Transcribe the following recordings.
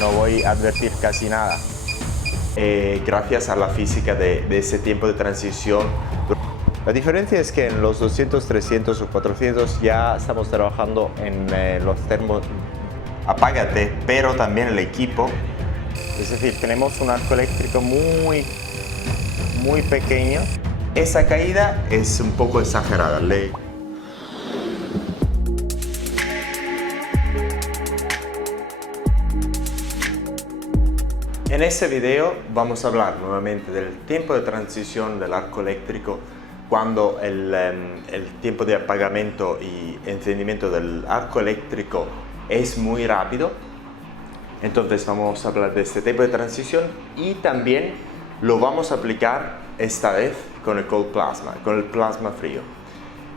no voy a advertir casi nada. Gracias a la física de ese tiempo de transición. La diferencia es que en los 200, 300 o 400 ya estamos trabajando en los termos apágate, pero también el equipo. Es decir, tenemos un arco eléctrico muy pequeño. Esa caída es un poco exagerada. En este video vamos a hablar nuevamente del tiempo de transición del arco eléctrico cuando el tiempo de apagamiento y encendimiento del arco eléctrico es muy rápido. Entonces vamos a hablar de este tiempo de transición y también lo vamos a aplicar esta vez con el cold plasma, con el plasma frío.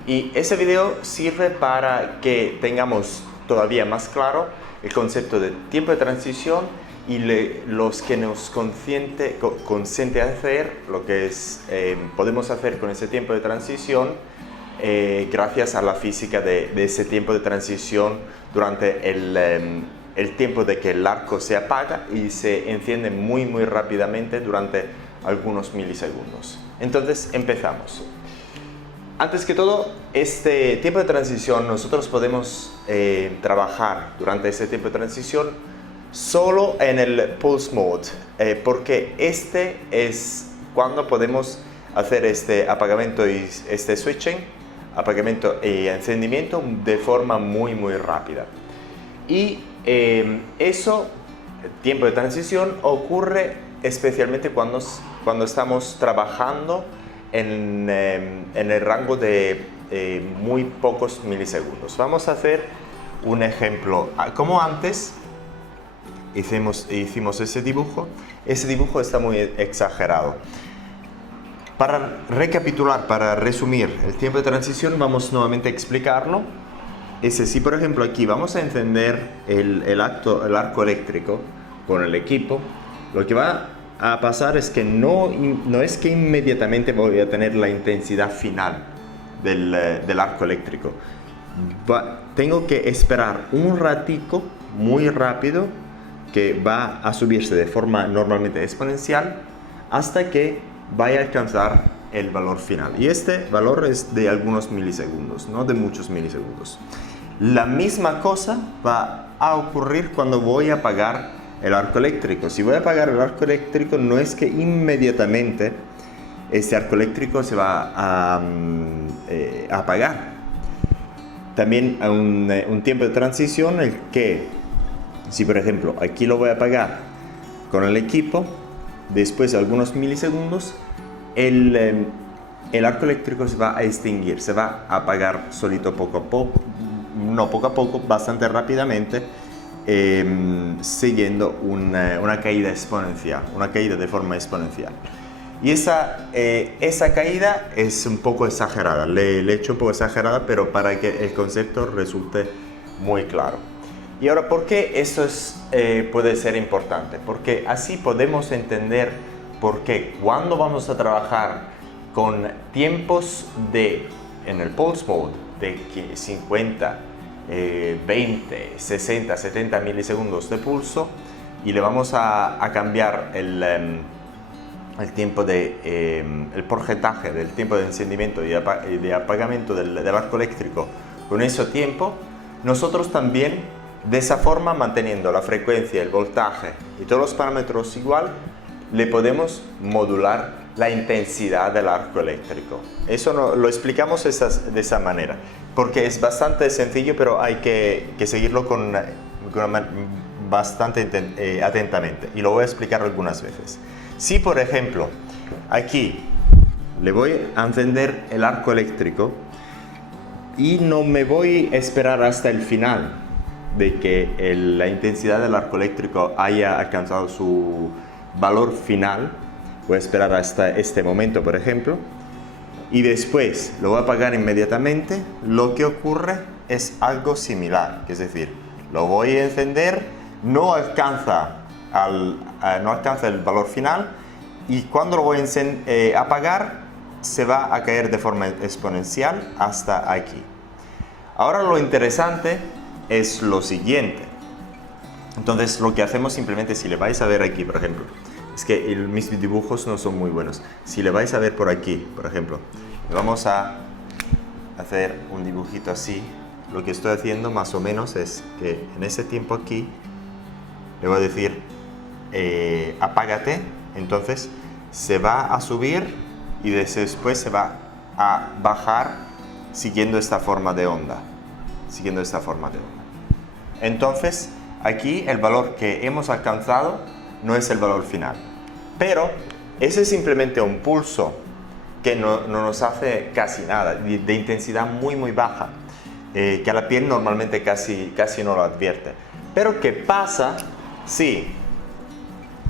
Y ese video sirve para que tengamos todavía más claro el concepto de tiempo de transición y los que nos consiente hacer lo que podemos hacer con ese tiempo de transición gracias a la física de ese tiempo de transición durante el tiempo de que el arco se apaga y se enciende muy rápidamente durante algunos milisegundos. Entonces empezamos. Antes que todo, este tiempo de transición nosotros podemos trabajar durante este tiempo de transición solo en el pulse mode, porque este es cuando podemos hacer este apagamiento y este switching, apagamiento y encendimiento de forma muy rápida. Y eso, tiempo de transición, ocurre especialmente cuando estamos trabajando en el rango de muy pocos milisegundos. Vamos a hacer un ejemplo. Como antes hicimos ese dibujo está muy exagerado. Para recapitular, para resumir el tiempo de transición, vamos nuevamente a explicarlo. Si por ejemplo aquí vamos a encender el arco eléctrico con el equipo, lo que va a pasar es que no es que inmediatamente voy a tener la intensidad final del arco eléctrico. Tengo que esperar un ratico muy rápido que va a subirse de forma normalmente exponencial hasta que vaya a alcanzar el valor final. Y este valor es de algunos milisegundos, no de muchos milisegundos. La misma cosa va a ocurrir cuando voy a apagar el arco eléctrico. Si voy a apagar el arco eléctrico, no es que inmediatamente este arco eléctrico se va a apagar. También un tiempo de transición el que, si por ejemplo aquí lo voy a apagar con el equipo, después de algunos milisegundos el arco eléctrico se va a extinguir, se va a apagar solito poco a poco, bastante rápidamente, siguiendo una caída exponencial, una caída de forma exponencial. Y esa caída es un poco exagerada, le he hecho un poco exagerada, pero para que el concepto resulte muy claro. Y ahora, ¿por qué esto puede ser importante? Porque así podemos entender por qué cuando vamos a trabajar con tiempos en el pulse mode de 50, 20, 60, 70 milisegundos de pulso y le vamos a cambiar el tiempo el porcentaje del tiempo de encendimiento y de apagamiento del arco eléctrico con ese tiempo, nosotros también de esa forma, manteniendo la frecuencia, el voltaje y todos los parámetros igual, le podemos modular la intensidad del arco eléctrico. Eso lo explicamos de esa manera, porque es bastante sencillo, pero hay que seguirlo bastante atentamente, y lo voy a explicar algunas veces. Si por ejemplo aquí le voy a encender el arco eléctrico y no me voy a esperar hasta el final de que la intensidad del arco eléctrico haya alcanzado su valor final, voy a esperar hasta este momento por ejemplo, y después lo voy a apagar inmediatamente, lo que ocurre es algo similar, es decir, lo voy a encender, no alcanza el valor final, y cuando lo voy a apagar se va a caer de forma exponencial hasta aquí. Ahora lo interesante es lo siguiente. Entonces lo que hacemos simplemente, si le vais a ver aquí, por ejemplo, es que mis dibujos no son muy buenos. Si le vais a ver por aquí, por ejemplo, vamos a hacer un dibujito así. Lo que estoy haciendo más o menos es que en ese tiempo aquí le voy a decir apágate, entonces se va a subir y después se va a bajar siguiendo esta forma de onda. Entonces aquí el valor que hemos alcanzado no es el valor final, pero ese es simplemente un pulso que no nos hace casi nada, de intensidad muy baja, que a la piel normalmente casi no lo advierte. Pero ¿qué pasa si,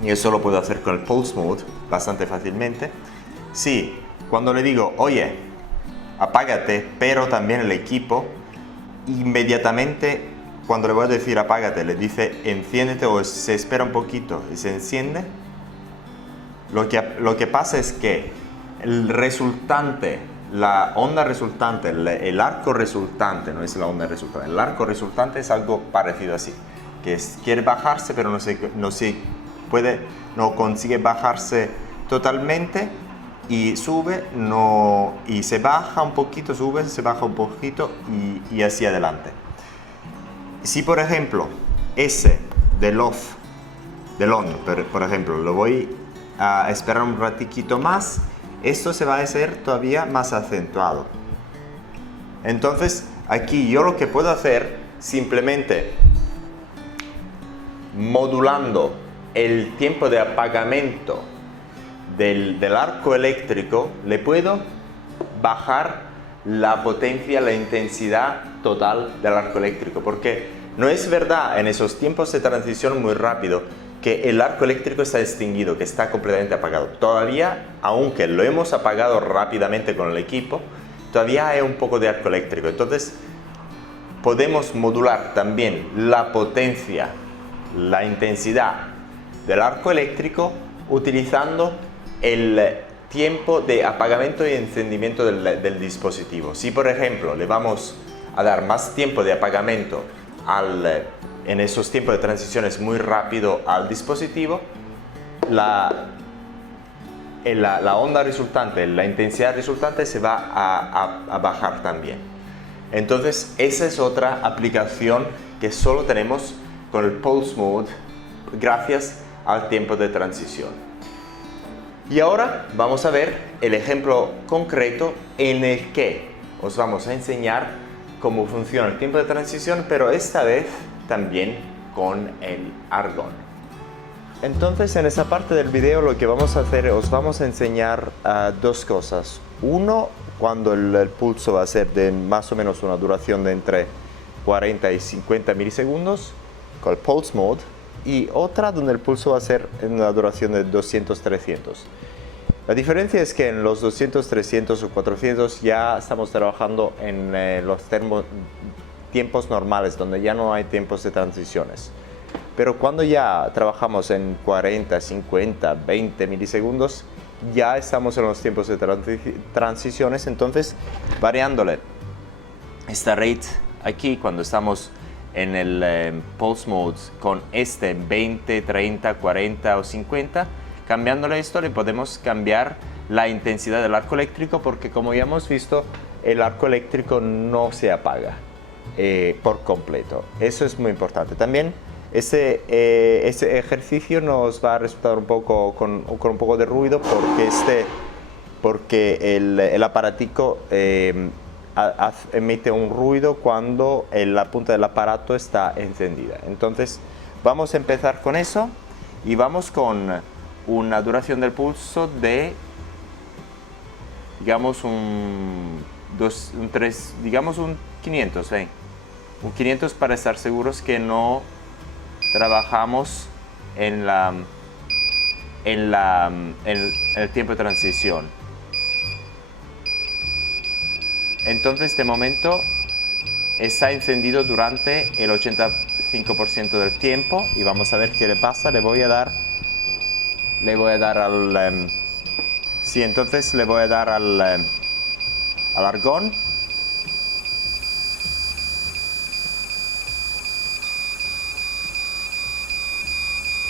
y eso lo puedo hacer con el Pulse Mode bastante fácilmente, si cuando le digo, oye, apágate, pero también el equipo, inmediatamente cuando le voy a decir apágate, le dice enciéndete o se espera un poquito y se enciende, lo que pasa es que el resultante, la onda resultante, el arco resultante, no es la onda resultante, el arco resultante es algo parecido así, que quiere bajarse pero no consigue bajarse totalmente y sube, y se baja un poquito, sube, se baja un poquito y así adelante. Si por ejemplo ese del off, del on, por ejemplo, lo voy a esperar un ratiquito más, esto se va a hacer todavía más acentuado. Entonces aquí yo lo que puedo hacer, simplemente modulando el tiempo de apagamiento del arco eléctrico, le puedo bajar la potencia, la intensidad total del arco eléctrico, porque no es verdad en esos tiempos de transición muy rápido que el arco eléctrico está extinguido, que está completamente apagado. Todavía, aunque lo hemos apagado rápidamente con el equipo, todavía hay un poco de arco eléctrico. Entonces podemos modular también la potencia, la intensidad del arco eléctrico utilizando el tiempo de apagamiento y encendimiento del dispositivo. Si por ejemplo le vamos a dar más tiempo de apagamiento en esos tiempos de transiciones muy rápido al dispositivo, la onda resultante, la intensidad resultante se va a bajar también. Entonces esa es otra aplicación que solo tenemos con el Pulse Mode gracias al tiempo de transición. Y ahora vamos a ver el ejemplo concreto en el que os vamos a enseñar cómo funciona el tiempo de transición, pero esta vez también con el argón. Entonces en esa parte del video lo que vamos a hacer, os vamos a enseñar dos cosas. Uno, cuando el pulso va a ser de más o menos una duración de entre 40 y 50 milisegundos con el Pulse Mode, y otra donde el pulso va a ser en una duración de 200-300. La diferencia es que en los 200, 300 o 400 ya estamos trabajando en los tiempos normales, donde ya no hay tiempos de transiciones. Pero cuando ya trabajamos en 40, 50, 20 milisegundos, ya estamos en los tiempos de transiciones. Entonces, variándole esta rate aquí, cuando estamos en el Pulse Mode con 20, 30, 40 o 50, cambiándole esto le podemos cambiar la intensidad del arco eléctrico, porque como ya hemos visto, el arco eléctrico no se apaga por completo. Eso es muy importante. También ese ejercicio nos va a resultar un poco con un poco de ruido, porque el aparatico emite un ruido cuando la punta del aparato está encendida. Entonces vamos a empezar con eso y vamos con una duración del pulso de, digamos, un 500, un 500, para estar seguros que no trabajamos en el tiempo de transición. Entonces de momento está encendido durante el 85% del tiempo y vamos a ver qué le pasa. Le voy a dar al sí, entonces le voy a dar al argón.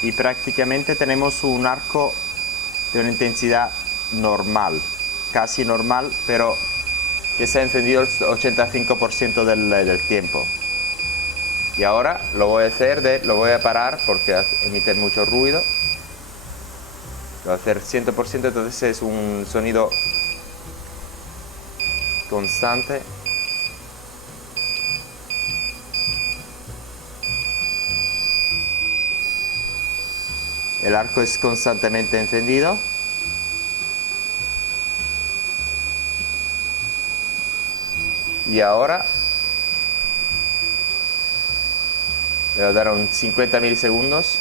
y prácticamente tenemos un arco de una intensidad normal, casi normal, pero que se ha encendido el 85% del tiempo. Y ahora lo voy a hacer, lo voy a parar porque emite mucho ruido. Lo voy a hacer 100%, entonces es un sonido constante. El arco es constantemente encendido. Y ahora le voy a dar un 50 milisegundos.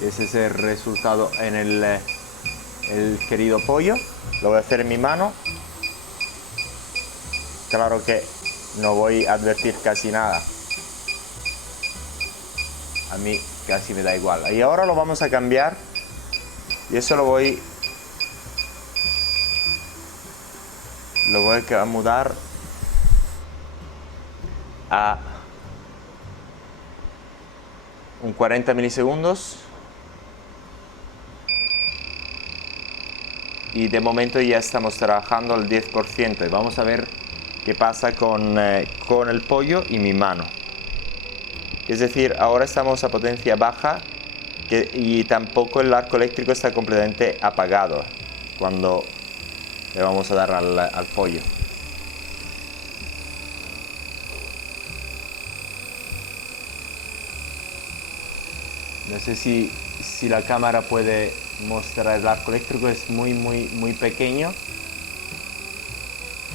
Y ese es el resultado en el querido pollo. Lo voy a hacer en mi mano. Claro que no voy a advertir casi nada. A mí casi me da igual. Y ahora lo vamos a cambiar. Y eso lo voy a mudar a un 40 milisegundos. Y de momento ya estamos trabajando al 10%. Y vamos a ver qué pasa con el pollo y mi mano. Es decir, ahora estamos a potencia baja y tampoco el arco eléctrico está completamente apagado cuando le vamos a dar al pollo. No sé si la cámara puede mostrar el arco eléctrico, es muy pequeño,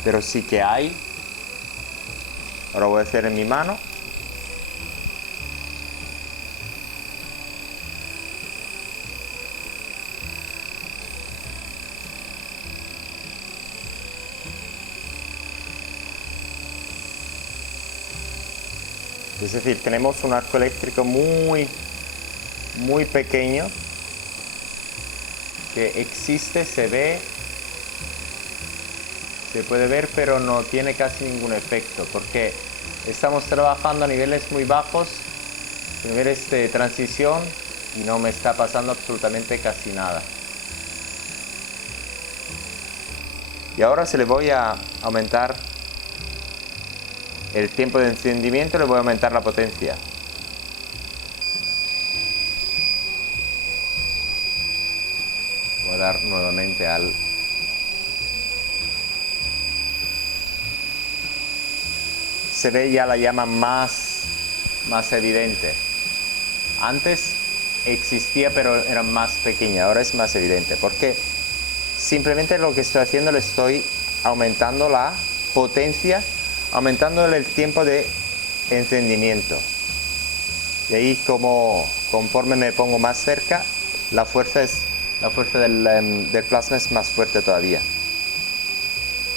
pero sí que hay. Ahora voy a hacer en mi mano. Es decir, tenemos un arco eléctrico muy pequeño que existe, se ve, se puede ver, pero no tiene casi ningún efecto porque estamos trabajando a niveles muy bajos, niveles de transición, y no me está pasando absolutamente casi nada. Y ahora se le voy a aumentar el tiempo de encendimiento, le voy a aumentar la potencia. Voy a dar nuevamente al... Se ve ya la llama más evidente. Antes existía, pero era más pequeña, ahora es más evidente. Porque simplemente lo que estoy haciendo, le estoy aumentando la potencia, aumentándole el tiempo de encendimiento. Y ahí, conforme me pongo más cerca, la fuerza del plasma es más fuerte todavía.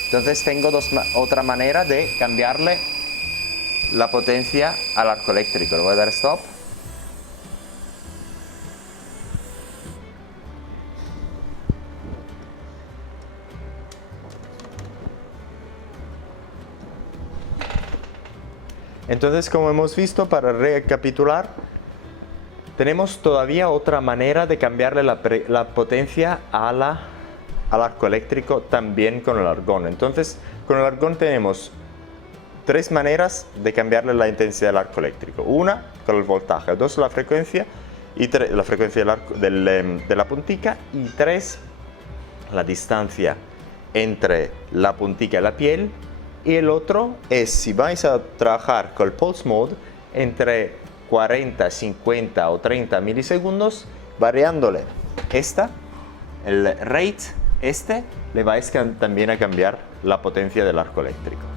Entonces tengo otra manera de cambiarle la potencia al arco eléctrico. Le voy a dar stop. Entonces, como hemos visto, para recapitular, tenemos todavía otra manera de cambiarle la potencia al arco eléctrico, también con el argón. Entonces, con el argón tenemos tres maneras de cambiarle la intensidad del arco eléctrico. Una, con el voltaje; dos, la frecuencia, y la frecuencia de la puntica; y tres, la distancia entre la puntica y la piel. Y el otro es, si vais a trabajar con el pulse mode, entre 40, 50 o 30 milisegundos, variándole el rate, le vais también a cambiar la potencia del arco eléctrico.